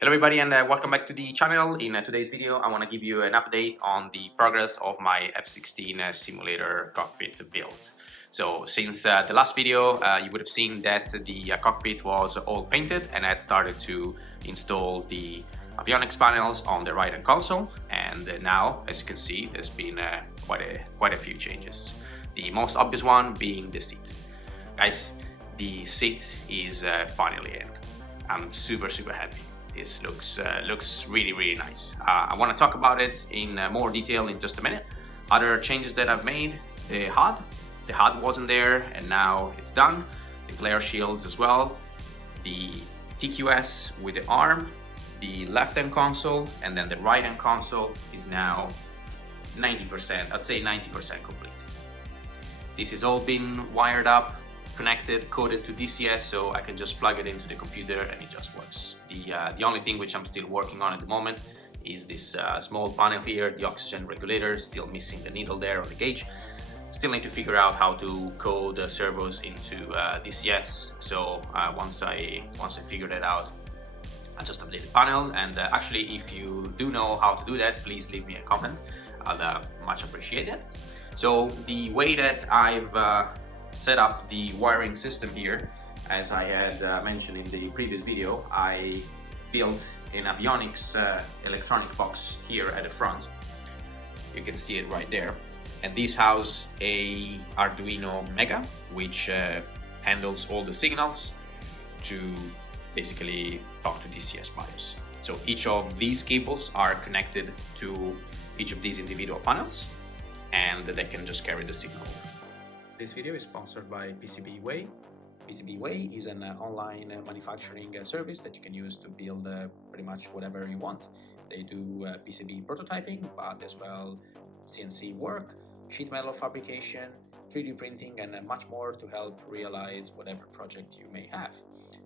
Hello everybody and welcome back to the channel. In today's video I want to give you an update on the progress of my F-16 simulator cockpit build. So since the last video you would have seen that the cockpit was all painted and I had started to install the avionics panels on the right-hand console, and now as you can see there's been quite a few changes. The most obvious one being the seat. Guys, the seat is finally in. I'm super happy. This looks really nice. I want to talk about it in more detail in just a minute. Other changes that I've made: the HUD wasn't there and now it's done. The Glareshields as well. The TQS with the arm, the left-hand console, and then the right-hand console is now 90%. I'd say 90% complete. This has all been wired up, connected, coded to DCS, so I can just plug it into the computer and it just works. The only thing which I'm still working on at the moment is this small panel here, the oxygen regulator, still missing the needle there on the gauge. Still need to figure out how to code the servos into DCS, so once I figure that out, I'll just update the panel. And actually, if you do know how to do that, please leave me a comment. I'll much appreciate it. So the way that I've set up the wiring system here, as I had mentioned in the previous video, I built an avionics electronic box here at the front. You can see it right there, and this houses a Arduino Mega, which handles all the signals to basically talk to DCS BIOS. So each of these cables are connected to each of these individual panels, and they can just carry the signal. This video is sponsored by PCB Way. PCB Way is an online manufacturing service that you can use to build pretty much whatever you want. They do PCB prototyping, but as well CNC work, sheet metal fabrication, 3D printing, and much more to help realize whatever project you may have.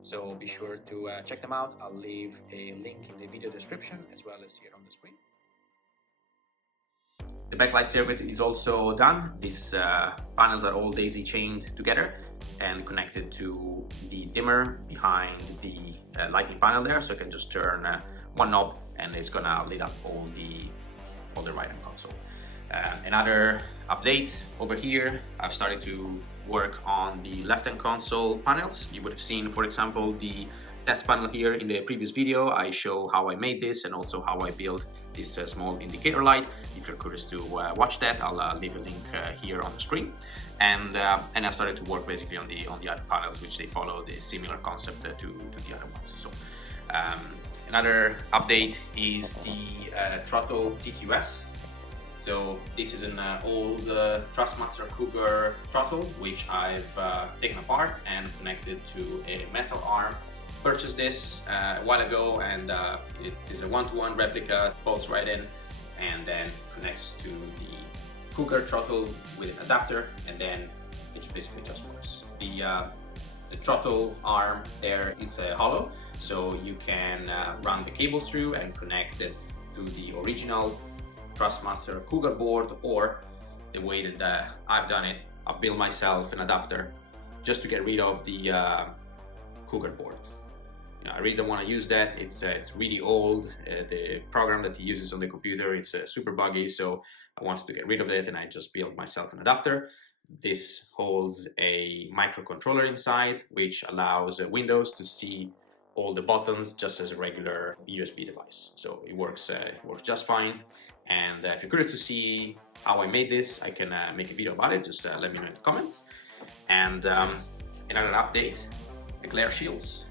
So be sure to check them out. I'll leave a link in the video description as well as here on the screen. The backlight circuit is also done. These panels are all daisy chained together and connected to the dimmer behind the lighting panel there, so I can just turn one knob and it's gonna lit up all the right-hand console. Another update over here, I've started to work on the left-hand console panels. You would have seen, for example, the test panel here in the previous video. I show how I made this and also how I built this small indicator light. If you're curious to watch that, I'll leave a link here on the screen. And I started to work basically on the other panels, which they follow the similar concept to the other ones. So another update is the throttle TQS. So this is an old Thrustmaster Cougar throttle, which I've taken apart and connected to a metal arm. Purchased this a while ago, and it is a one-to-one replica, bolts right in and then connects to the Cougar throttle with an adapter, and then it basically just works. The throttle arm there, it's hollow, so you can run the cables through and connect it to the original Thrustmaster Cougar board, or the way that I've done it, I've built myself an adapter just to get rid of the Cougar board. I really don't want to use that. It's really old. The program that he uses on the computer, it's super buggy, so I wanted to get rid of it and I just built myself an adapter. This holds a microcontroller inside, which allows Windows to see all the buttons just as a regular USB device. So it works just fine. And if you're curious to see how I made this, I can make a video about it. Just let me know in the comments. And another update, the Glareshields.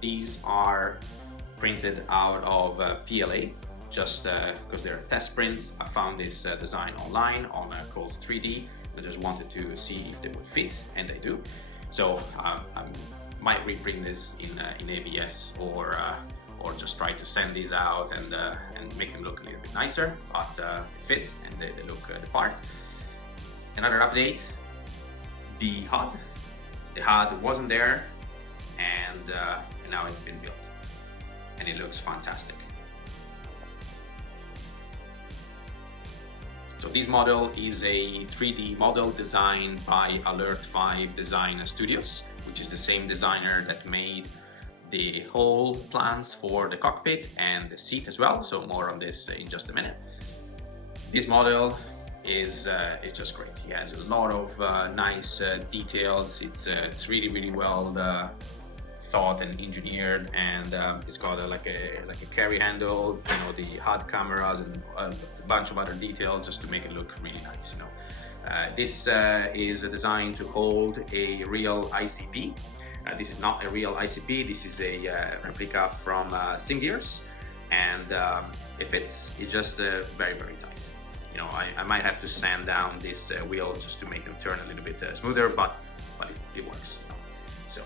These are printed out of PLA, just because they're a test print. I found this design online on Coles 3D. I just wanted to see if they would fit, and they do. So I might reprint this in ABS or just try to send these out and make them look a little bit nicer, but they fit and they look the part. Another update, the HUD. The HUD wasn't there, and now it's been built and it looks fantastic. So this model is a 3D model designed by Alert 5 Design Studios, which is the same designer that made the whole plans for the cockpit and the seat as well, so more on this in just a minute. This model is just great. It has a lot of nice details. It's really well thought and engineered, and it's got like a carry handle, you know, the HUD cameras and a bunch of other details just to make it look really nice, you know. This is designed to hold a real ICP. This is not a real ICP, this is a replica from Sim Gears, and it fits. It's just very tight. You know, I might have to sand down this wheel just to make them turn a little bit smoother, but it works. You know? So,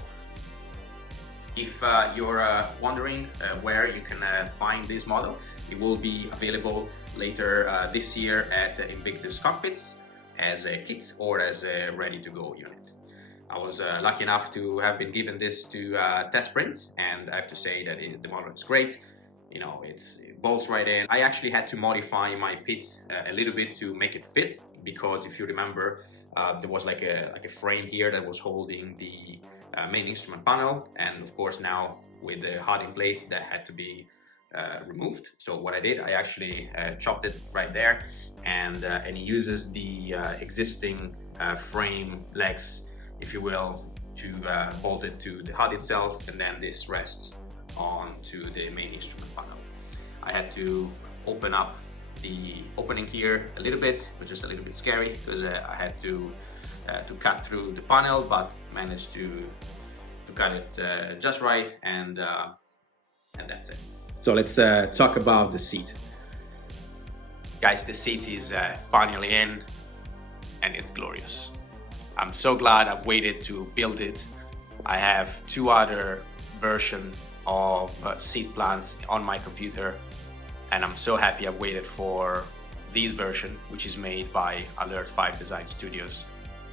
if you're wondering where you can find this model, it will be available later this year at Invictus Cockpits as a kit or as a ready-to-go unit. I was lucky enough to have been given this to test print, and I have to say that the model is great. You know, it bolts right in. I actually had to modify my pit a little bit to make it fit, because if you remember, there was like a frame here that was holding the main instrument panel, and of course now with the HUD in place that had to be removed. So what I did, I actually chopped it right there, and it uses the existing frame legs, if you will, to bolt it to the HUD itself, and then this rests onto the main instrument panel. I had to open up the opening here a little bit. It was just a little bit scary because I had to cut through the panel, but managed to cut it just right, and that's it. So let's talk about the seat. Guys, the seat is finally in, and it's glorious. I'm so glad I've waited to build it. I have two other versions of seat plans on my computer, and I'm so happy I've waited for this version, which is made by Alert 5 Design Studios,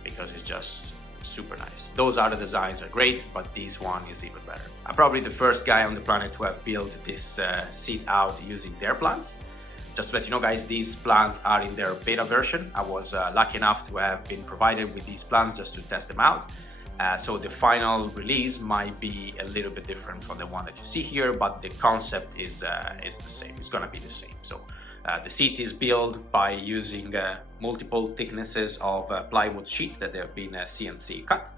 because it's just super nice. Those other designs are great, but this one is even better. I'm probably the first guy on the planet to have built this seat out using their plans. Just to let you know, guys, these plans are in their beta version. I was lucky enough to have been provided with these plans just to test them out. So the final release might be a little bit different from the one that you see here, but the concept is the same. It's gonna be the same. So the seat is built by using multiple thicknesses of plywood sheets that have been CNC cut.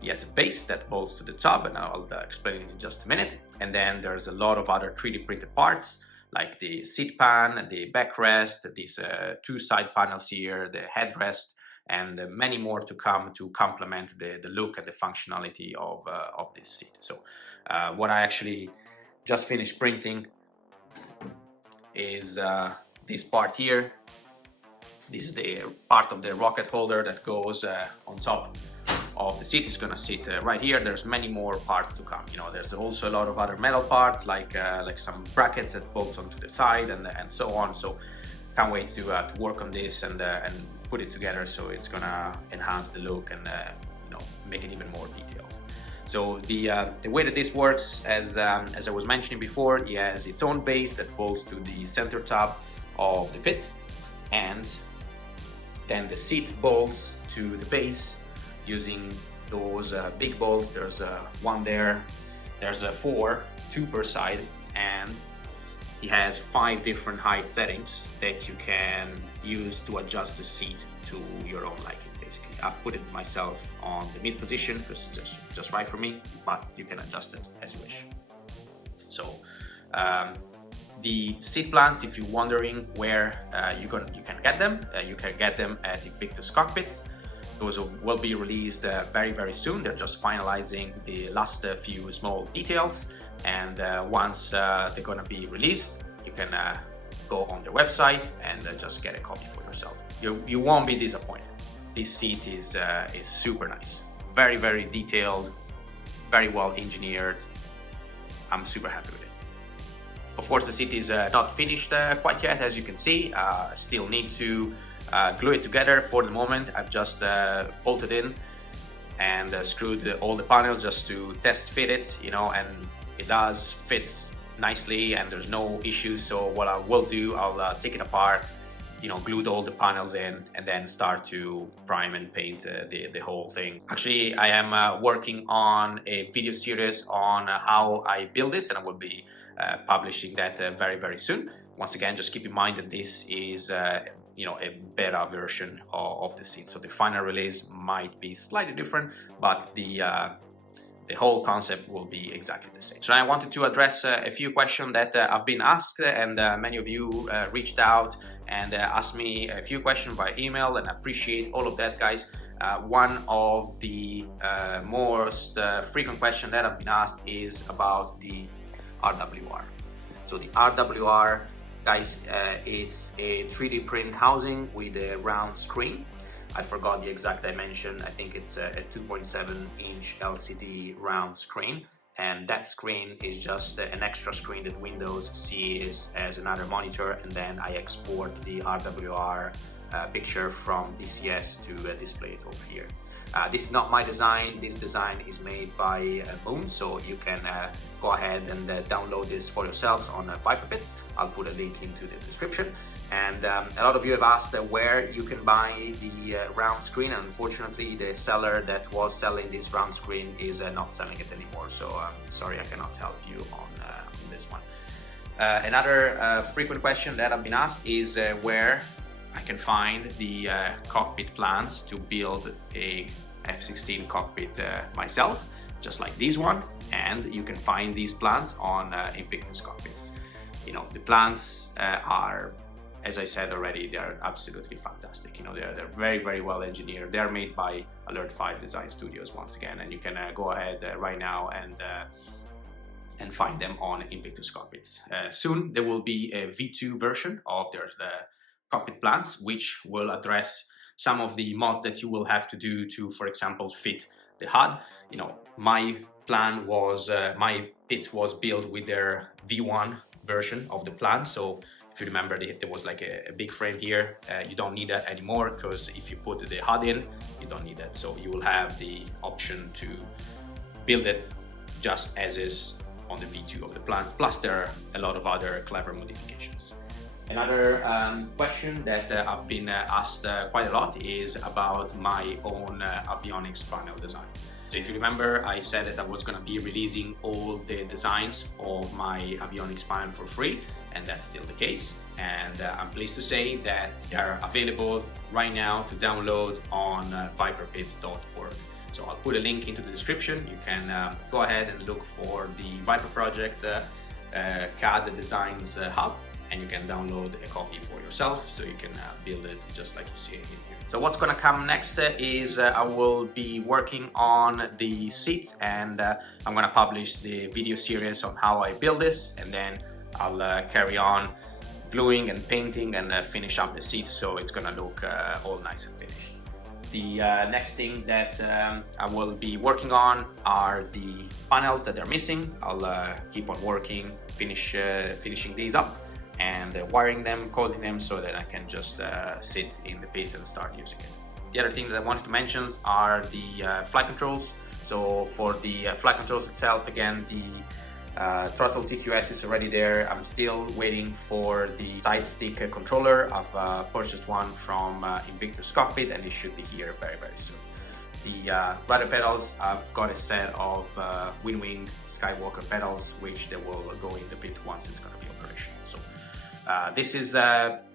It has a base that bolts to the top, and I'll explain it in just a minute. And then there's a lot of other 3D printed parts, like the seat pan, the backrest, these two side panels here, the headrest, and many more to come to complement the look and the functionality of this seat. So what I actually just finished printing is this part here. This is the part of the rocket holder that goes on top of the seat. Is gonna sit right here. There's many more parts to come. You know, there's also a lot of other metal parts, like some brackets that bolts onto the side and so on. So can't wait to work on this and put it together, so it's gonna enhance the look and you know, make it even more detailed. So the way that this works, as I was mentioning before, it has its own base that bolts to the center tab of the pit, and then the seat bolts to the base using those big bolts. There's one there, there's four, two per side, and it has 5 different height settings that you can use to adjust the seat to your own liking, basically. I've put it myself on the mid position because it's just right for me, but you can adjust it as you wish. So the seat plans, if you're wondering where you can get them, you can get them at Invictus Cockpits. Those will be released very soon. They're just finalizing the last few small details, and once they're gonna be released, you can go on their website and just get a copy for yourself. You won't be disappointed. This seat is super nice, very detailed, very well engineered. I'm super happy with it. Of course, the seat is not finished quite yet, as you can see. Still need to glue it together. For the moment, I've just bolted in and screwed all the panels just to test fit it, you know, and it does fit nicely and there's no issues. So what I will do, I'll take it apart glued all the panels in and then start to prime and paint the whole thing. Actually, I am working on a video series on how I build this, and I will be publishing that very, very soon. Once again, just keep in mind that this is a beta version of the seat, so the final release might be slightly different, but the whole concept will be exactly the same. So I wanted to address a few questions that I've been asked, and many of you reached out and asked me a few questions by email, and I appreciate all of that, guys. One of the most frequent questions that I've been asked is about the RWR. So the RWR, guys, it's a 3D print housing with a round screen. I forgot the exact dimension. I think it's a 2.7-inch LCD round screen, and that screen is just an extra screen that Windows sees as another monitor, and then I export the RWR picture from DCS to display it over here. This is not my design. This design is made by Moon, so you can go ahead and download this for yourselves on ViperPits. I'll put a link into the description. And a lot of you have asked where you can buy the round screen, and unfortunately the seller that was selling this round screen is not selling it anymore, so sorry, I cannot help you on this one. Another frequent question that I've been asked is where I can find the cockpit plans to build a F-16 cockpit myself, just like this one, and you can find these plans on Invictus Cockpits. The plans are, as I said already, they're absolutely fantastic. They're very, very well engineered. They're made by Alert 5 Design Studios once again, and you can go ahead right now and find them on Invictus Cockpits. Soon there will be a V2 version of their cockpit plans, which will address some of the mods that you will have to do to, for example, fit the HUD. My plan was, my pit was built with their V1 version of the plan. So if you remember, there was like a big frame here. You don't need that anymore, because if you put the HUD in, you don't need that. So you will have the option to build it just as is on the V2 of the plans. Plus there are a lot of other clever modifications. Another question that I've been asked quite a lot is about my own avionics panel design. So if you remember, I said that I was going to be releasing all the designs of my avionics panel for free, and that's still the case. And I'm pleased to say that they are available right now to download on viperpits.org. So I'll put a link into the description. You can go ahead and look for the Viper Project CAD Designs Hub, and you can download a copy for yourself, so you can build it just like you see it here. So what's gonna come next is I will be working on the seat, and I'm gonna publish the video series on how I build this, and then I'll carry on gluing and painting and finish up the seat, so it's gonna look all nice and finished. The next thing that I will be working on are the panels that are missing. I'll keep on working, finishing these up, and wiring them, coding them, so that I can just sit in the pit and start using it. The other thing that I wanted to mention are the flight controls. So for the flight controls itself, again, the throttle TQS is already there. I'm still waiting for the side stick controller. I've purchased one from Invictus Cockpit, and it should be here very, very soon. The rudder pedals, I've got a set of Wing Skywalker pedals, which they will go in the pit once it's going to be operational. So this is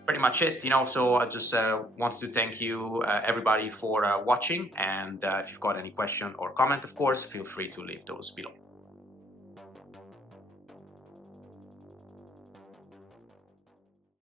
pretty much it, so I just wanted to thank you everybody for watching, and if you've got any question or comment, of course, feel free to leave those below.